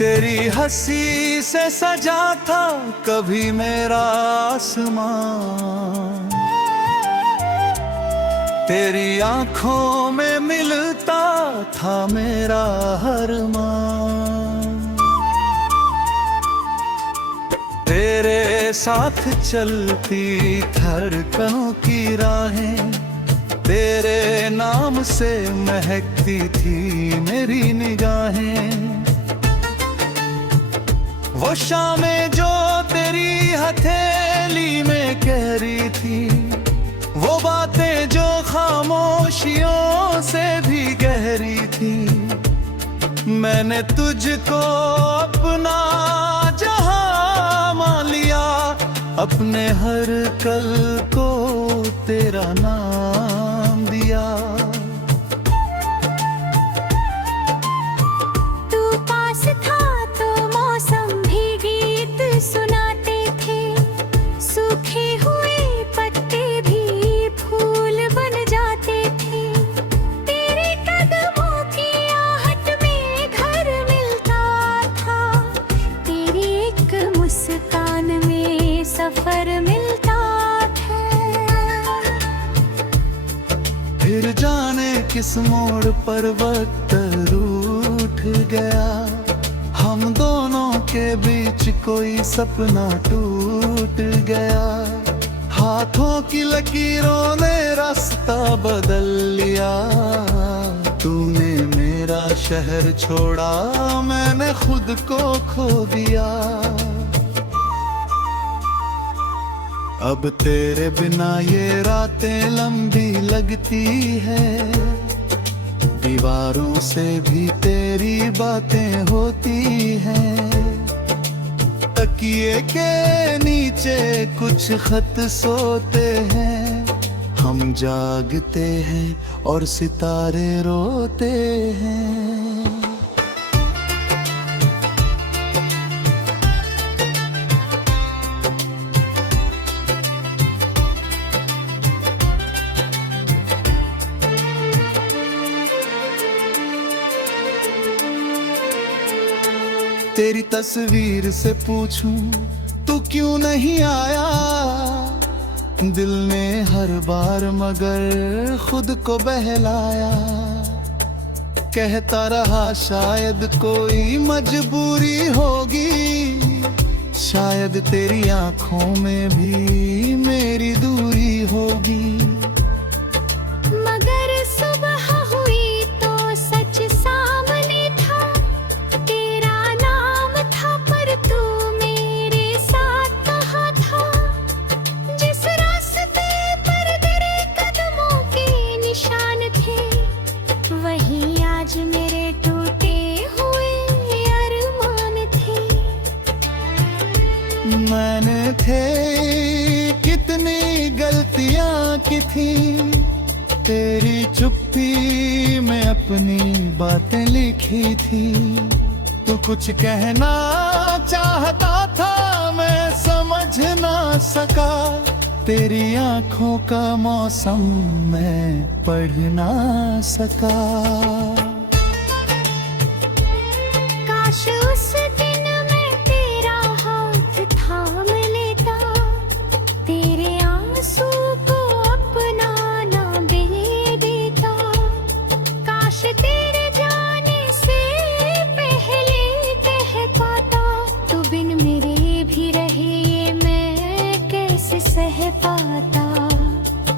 तेरी हंसी से सजा था कभी मेरा आसमां, तेरी आंखों में मिलता था मेरा हर मान। तेरे साथ चलती धड़कनों की राहें, तेरे नाम से महकती थी मेरी निगाहें। वो शामें जो तेरी हथेली में कह रही थी, वो बातें जो खामोशियों से भी गहरी थी। मैंने तुझको अपना जहां मान लिया, अपने हर कल को तेरा नाम दिया। तू पास था तो मौसम भी गीत सुनाते थे, सूखे हुए पत्ते भी फूल बन जाते थे। तेरे कदमों की आहट में घर मिलता था, तेरी एक मुस्कान में सफर मिलता था। फिर जाने किस मोड़ पर वक्त रूठ गया, हम दोनों के बीच कोई सपना टूट गया। हाथों की लकीरों ने रास्ता बदल लिया, तूने मेरा शहर छोड़ा, मैंने खुद को खो दिया। अब तेरे बिना ये रातें लंबी लगती है, दीवारों से भी तेरी बातें होती हैं। तकिए के नीचे कुछ खत सोते हैं, हम जागते हैं और सितारे रोते हैं। तेरी तस्वीर से पूछूं तू क्यों नहीं आया, दिल ने हर बार मगर खुद को बहलाया। कहता रहा शायद कोई मजबूरी होगी, शायद तेरी आंखों में भी मेरी दूरी होगी। मगर सुबह हुई तो सच सामने था, तेरा नाम था पर तू मेरे साथ कहाँ था। जिस रास्ते पर तेरे कदमों के निशान थे, वही आज मेरे टूटे हुए अरमान थे। मैंने थे कितनी गलतियां की थी, तेरी चुप्पी में अपनी बातें लिखी थी। तू कुछ कहना चाहता था मैं समझ ना सका, तेरी आंखों का मौसम मैं पढ़ ना सका। काश उस दिन मैं तेरा हाथ थाम लेता, तेरे आंसू को अपना ना बह देता। काश तेरे जाने से पहले कह पाता, तू बिन मेरे भी रहे ये मैं कैसे सह पाता।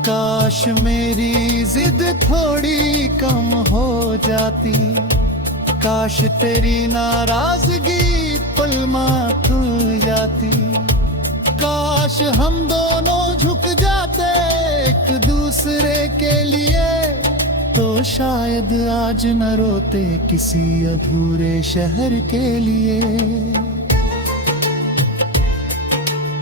काश मेरी जिद थोड़ी कम हो जाती, काश तेरी नाराजगी पल मात जाती। काश हम दोनों झुक जाते एक दूसरे के लिए, तो शायद आज न रोते किसी अधूरे शहर के लिए।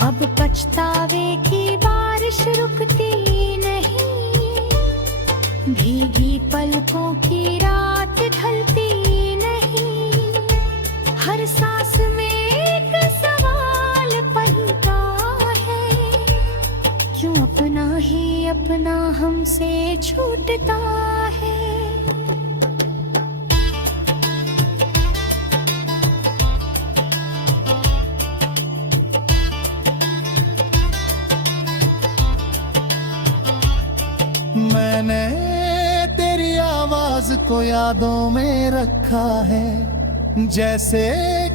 अब पछतावे की बारिश रुकती नहीं, भीगी पलकों की रात ढलती नहीं। हर सांस में एक सवाल पलता है, क्यों अपना ही अपना हमसे छूटता है। मैंने तेरी आवाज को यादों में रखा है, जैसे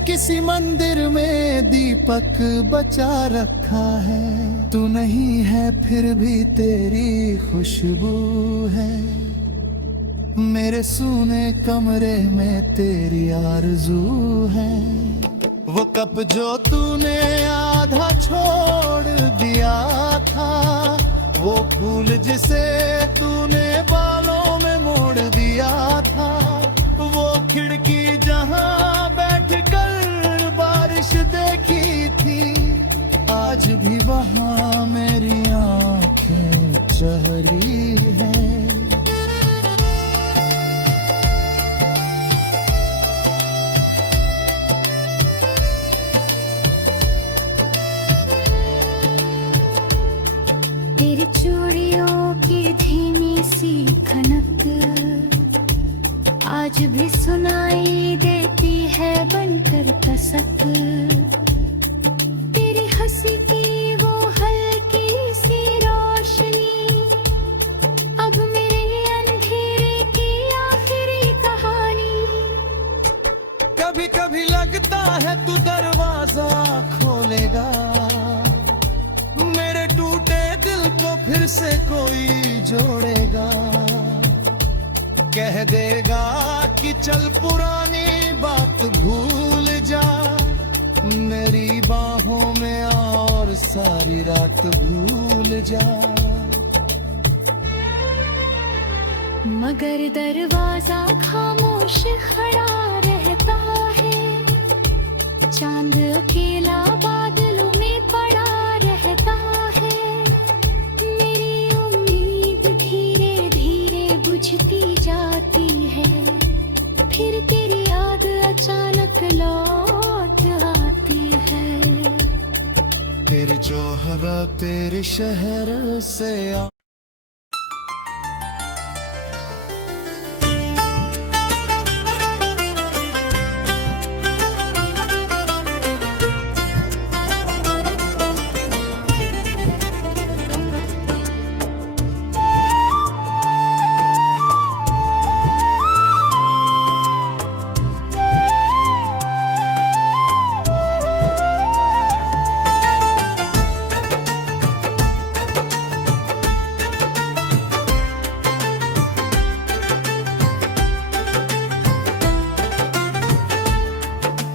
किसी मंदिर में दीपक बचा रखा है। तू नहीं है फिर भी तेरी खुशबू है, मेरे सूने कमरे में तेरी आरज़ू है। वो कप जो तूने आधा छोड़ दिया था, वो फूल जिसे तूने बालों में मोड़ दिया था, वो खिड़की जहां बैठकर बारिश देखी थी, आज भी वहां मेरी आंखें चह रही है। तेरी चूड़ियों की धीमी सी खनक आज भी सुनाई देती है बनकर कसक। तेरी हंसी की वो हल्की सी रोशनी अब मेरे अंधेरे की आखिरी कहानी। कभी कभी लगता है तू दरवाजा खोलेगा, मेरे टूटे दिल को फिर से कोई जोड़ेगा। कह देगा कि चल पुरानी बात भूल जा, मेरी बाहों में आ और सारी रात भूल जा। मगर दरवाजा खामोश खड़ा रहता है, चांद अकेला बादलों में पड़ा रहता है। मेरी उम्मीद धीरे धीरे बुझती जाती है, फिर तेरी याद अचानक लौट आती है। तेरी जोहरा तेरे शहर से आ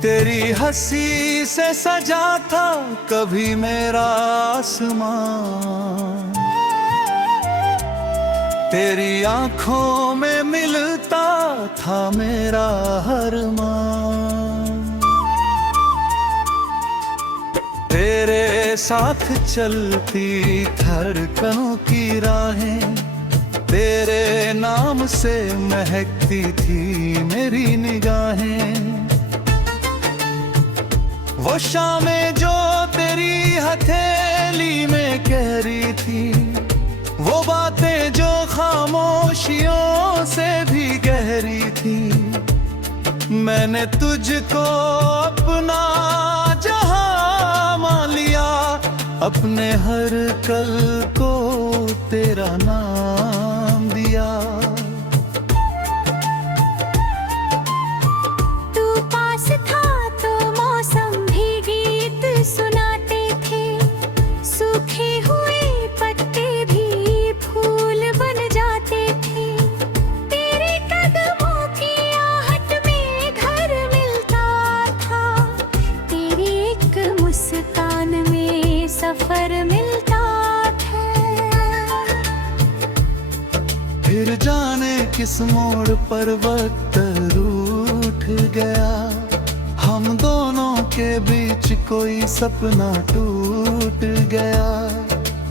तेरी हंसी से सजा था कभी मेरा आसमां, तेरी आंखों में मिलता था मेरा हर मान। तेरे साथ चलती धड़कनों की राहें, तेरे नाम से महकती थी मेरी निगाहें। वो शामें जो तेरी हथेली में कह रही थी, वो बातें जो खामोशियों से भी गहरी थी। मैंने तुझको अपना जहां मान लिया, अपने हर कल को तेरा नाम दिया। तू पास था तो मौसम भी गीत सुनाते थे, सूखे हुए पत्ते भी फूल बन जाते थे। तेरे कदमों की आहट में घर मिलता था, तेरी एक मुस्कान में सफर मिलता था। फिर जाने किस मोड़ पर वक्त रूठ गया, हम दोनों के बीच कोई सपना टूट गया।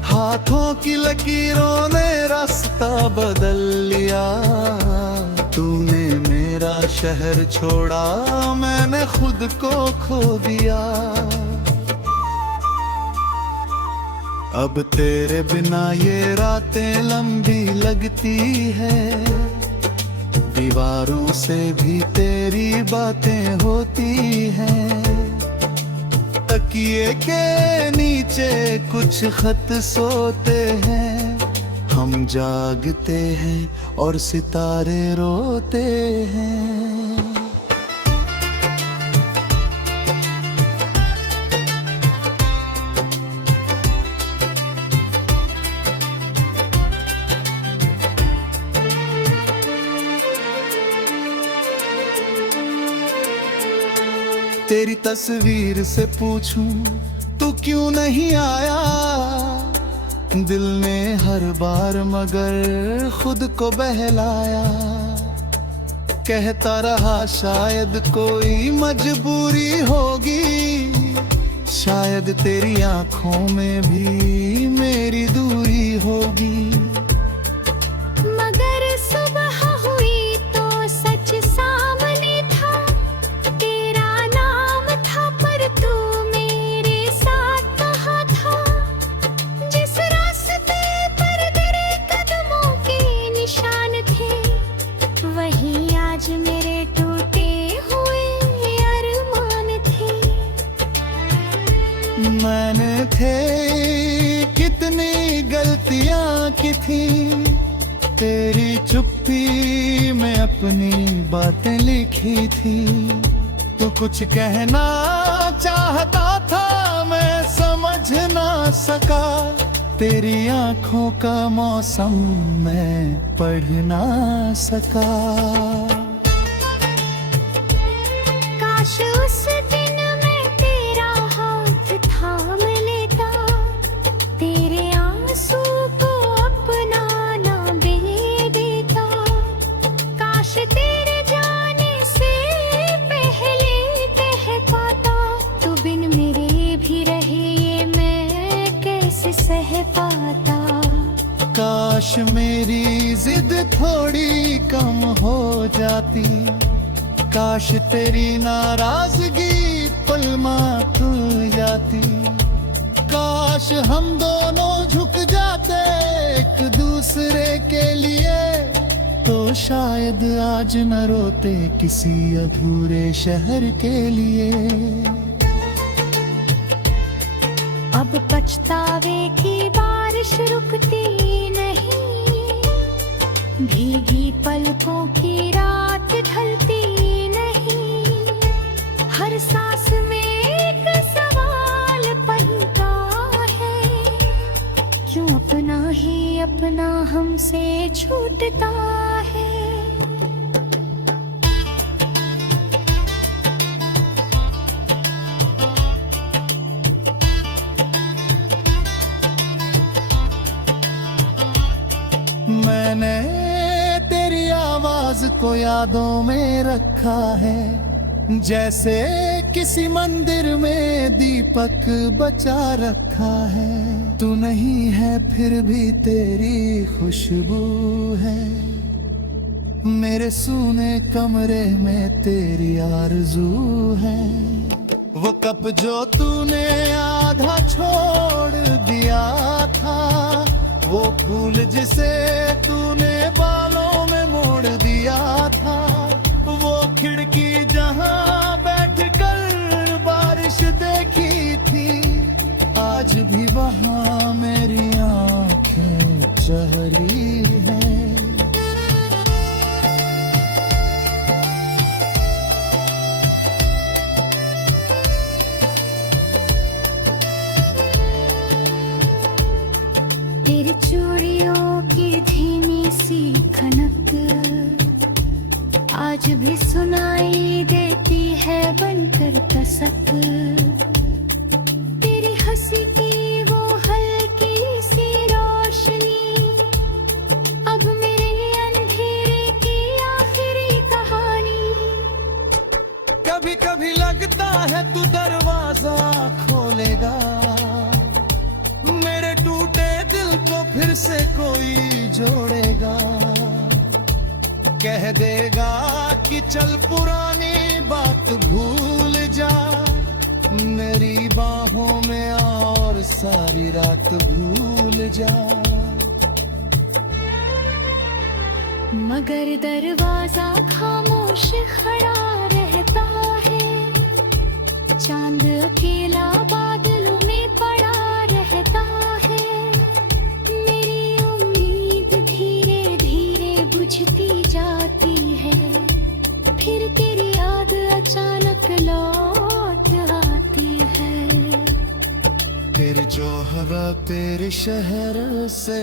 हाथों की लकीरों ने रास्ता बदल लिया, तूने मेरा शहर छोड़ा, मैंने खुद को खो दिया। अब तेरे बिना ये रातें लंबी लगती है, दीवारों से भी तेरी बातें होती हैं। तकिए के नीचे कुछ खत सोते हैं, हम जागते हैं और सितारे रोते हैं। तेरी तस्वीर से पूछूं तू क्यों नहीं आया, दिल ने हर बार मगर खुद को बहलाया। कहता रहा शायद कोई मजबूरी होगी, शायद तेरी आंखों में भी मेरी दूरी होगी। मगर सुबह हुई तो सच सामने था, तेरा नाम था पर तू मेरे साथ कहाँ था। जिस रास्ते पर तेरे कदमों के निशान थे, वही आज मेरे टूटे हुए अरमान थे। मैंने थे कितनी गलतियां की थी, तेरी चुप्पी में अपनी बातें लिखी थी। तू कुछ कहना चाहता था मैं समझ ना सका, तेरी आंखों का मौसम मैं पढ़ ना सका। काश उस दिन मैं तेरा हाथ थाम लेता, तेरे आंसू को अपना ना बह देता। काश तेरे जाने से पहले कह पाता, तू बिन मेरे भी रहे ये मैं कैसे सह पाता। काश मेरी जिद थोड़ी कम हो जाती, काश तेरी नाराजगी पलमा खुल जाती। काश हम दोनों झुक जाते एक दूसरे के लिए, तो शायद आज न रोते किसी अधूरे शहर के लिए। अब पछतावे की बारिश रुकती नहीं, भीगी पलकों की रात ढलती नहीं। हर सांस में एक सवाल पलता है, क्यों अपना ही अपना हमसे छूटता है। मैंने तेरी आवाज को यादों में रखा है, जैसे किसी मंदिर में दीपक बचा रखा है। तू नहीं है फिर भी तेरी खुशबू है, मेरे सूने कमरे में तेरी आरज़ू है। वो कप जो तूने आधा छोड़ दिया था, वो फूल जिसे तूने बालों में मोड़ दिया था, वो खिड़की जहां बैठकर बारिश देखी थी, आज भी वहां मेरी आंखें चह रही है। तेरी चूड़ियों की धीमी सी खनक आज भी सुनाई देती है बनकर कसक। तेरी हंसी की वो हल्की सी रोशनी, अब मेरे अंधेरे की आखिरी कहानी। कभी कभी लगता है तू दरवाजा खोलेगा, मेरे टूटे दिल को फिर से कोई जोड़ेगा। कह देगा कि चल पुरानी बात भूल जा, मेरी बाहों में और सारी रात भूल जा। मगर दरवाजा खामोश खड़ा रहता है, चांद अकेला बादलों में पड़ा रहता है। मेरी उम्मीद हवा तेरे शहर से